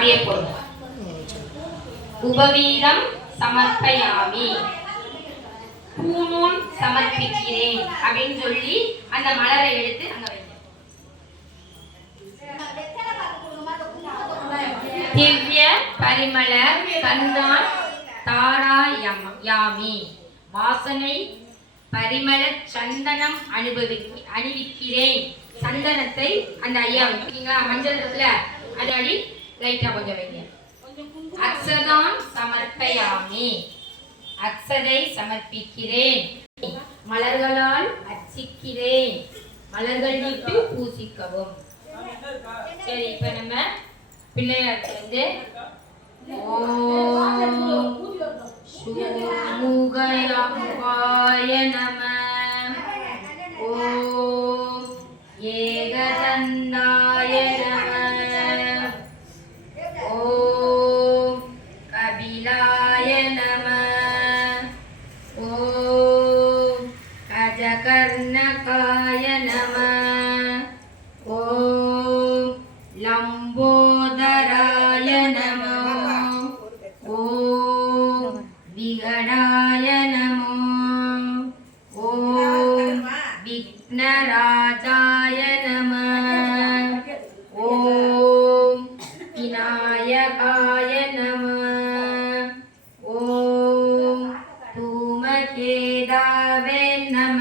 அப்படியே போடுங்க. உபவீதம் சமர்ப்பயாமி, பூநூல் சமர்ப்பிக்கிறேன் அப்படின்னு சொல்லி அந்த மலரை எடுத்து அங்க வைங்க. திவ்ய பரிமள கந்தான் தாராயாமி, வாசனை பரிமள சந்தனம் அணிவிக்கிறேன். சந்தனத்தை அந்த ஐயா வைக்கீங்களா, மஞ்சள் அடி லைட்டா கொஞ்சம் வைங்க. அக்ஷதான் சமர்ப்பயாமி, அக்ஷதை சமர்ப்பிக்கிறேன். மலர்களால் அர்ச்சிக்கிறேன், மலர்கள் விட்டு பூசிக்கவும். சரி, இப்ப நம்ம பிள்ளையாருக்கு வந்து ஓம் சுமுகாய நம, ஓம் ஏகதந்தாய நம, ஓம் கபிலாய நம, ஓம் கஜகர்ணகாய நம, ஓம் லம்போதராய நம, ஓம் விகடாய நம, ஓம் விக்னராஜாய நம, ஓம் விநாயகாய நம, ஓம் தூமகேதாவே நம,